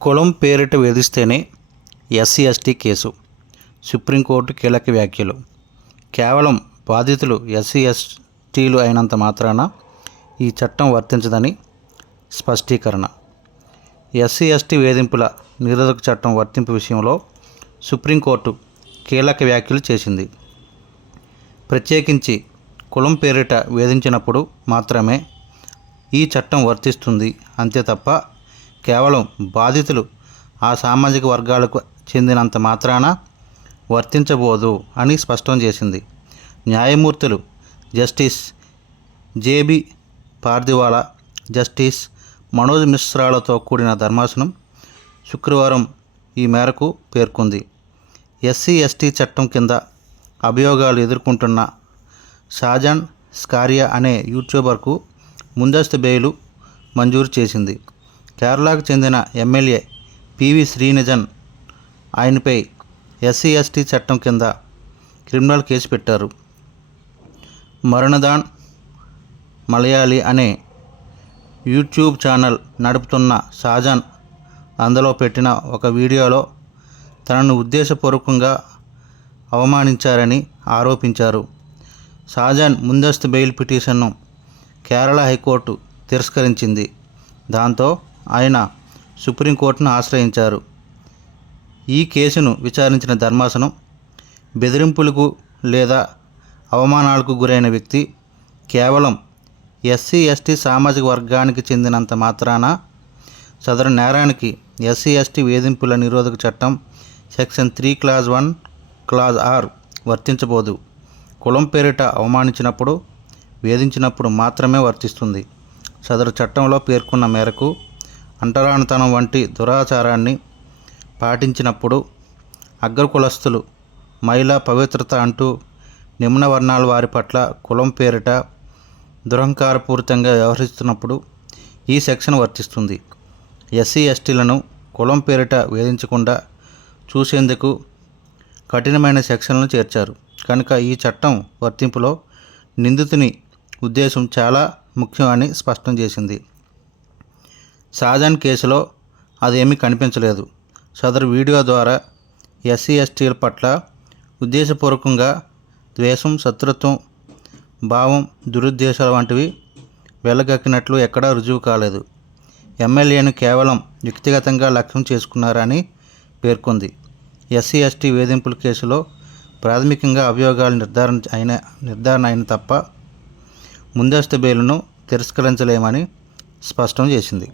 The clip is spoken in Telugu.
కులం పేరిట వేధిస్తేనే SC ST case. Supreme court కీలక వ్యాఖ్యలు. కేవలం బాధితులు ఎస్సీ ఎస్టీలు అయినంత మాత్రాన ఈ చట్టం వర్తించదని స్పష్టీకరణ. ఎస్సీ ఎస్టీ వేధింపుల నిరోధక చట్టం వర్తింపు విషయంలో సుప్రీంకోర్టు కీలక వ్యాఖ్యలు చేసింది. ప్రత్యేకించి కులం పేరిట వేధించినప్పుడు మాత్రమే ఈ చట్టం వర్తిస్తుంది అంతే తప్ప కేవలం బాధితులు ఆ సామాజిక వర్గాలకు చెందినంత మాత్రాన వర్తించబోదు అని స్పష్టం చేసింది. న్యాయమూర్తులు justice JB Pardiwala justice Manoj మిశ్రాలతో కూడిన ధర్మాసనం శుక్రవారం ఈ మేరకు పేర్కొంది. ఎస్సీ ఎస్టీ చట్టం కింద అభియోగాలు ఎదుర్కొంటున్న షాజాన్ స్కారియా అనే యూట్యూబర్కు ముందస్తు బెయిలు మంజూరు చేసింది. కేరళకు చెందిన ఎమ్మెల్యే పివి శ్రీనిజన్ ఆయనపై ఎస్సీ ఎస్టీ చట్టం కింద క్రిమినల్ కేసు పెట్టారు. మరణదాన్ మలయాళీ అనే యూట్యూబ్ ఛానల్ నడుపుతున్న షాజాన్ అందులో పెట్టిన ఒక వీడియోలో తనను ఉద్దేశపూర్వకంగా అవమానించారని ఆరోపించారు. షాజాన్ ముందస్తు బెయిల్ పిటిషన్ను కేరళ హైకోర్టు తిరస్కరించింది. దాంతో ఆయన సుప్రీంకోర్టును ఆశ్రయించారు. ఈ కేసును విచారించిన ధర్మాసనం బెదిరింపులకు లేదా అవమానాలకు గురైన వ్యక్తి కేవలం ఎస్సీ ఎస్టీ సామాజిక వర్గానికి చెందినంత మాత్రాన సదరు నేరానికి ఎస్సీ ఎస్టీ వేధింపుల నిరోధక చట్టం section three clause one clause R వర్తించబోదు. కులం పేరిట అవమానించినప్పుడు వేధించినప్పుడు మాత్రమే వర్తిస్తుంది. సదరు చట్టంలో పేర్కొన్న మేరకు అంటరానితనం వంటి దురాచారాన్ని పాటించినప్పుడు అగ్రకులస్తులు మహిళా పవిత్రత అంటూ నిమ్న వర్ణాల వారి పట్ల కులం పేరిట దురహంకారపూరితంగా వ్యవహరిస్తున్నప్పుడు ఈ సెక్షన్ వర్తిస్తుంది. ఎస్సీ ఎస్టీలను కులం పేరిట వేధించకుండా చూసేందుకు కఠినమైన సెక్షన్లను చేర్చారు. కనుక ఈ చట్టం వర్తింపులో నిందితుని ఉద్దేశం చాలా ముఖ్యం అని స్పష్టం చేసింది. షాజాన్ కేసులో అదేమీ కనిపించలేదు. సదరు వీడియో ద్వారా ఎస్సీ ఎస్టీల పట్ల ఉద్దేశపూర్వకంగా ద్వేషం శత్రుత్వం భావం దురుద్దేశాలు వంటివి వెళ్ళగక్కినట్లు ఎక్కడా రుజువు కాలేదు. ఎమ్మెల్యేను కేవలం వ్యక్తిగతంగా లక్ష్యం చేసుకున్నారని పేర్కొంది. ఎస్సీ ఎస్టీ వేధింపుల కేసులో ప్రాథమికంగా అభియోగాలు నిర్ధారణ అయిన నిర్ధారణ అయిన తప్ప ముందస్తు బెయిల్ను తిరస్కరించలేమని స్పష్టం చేసింది.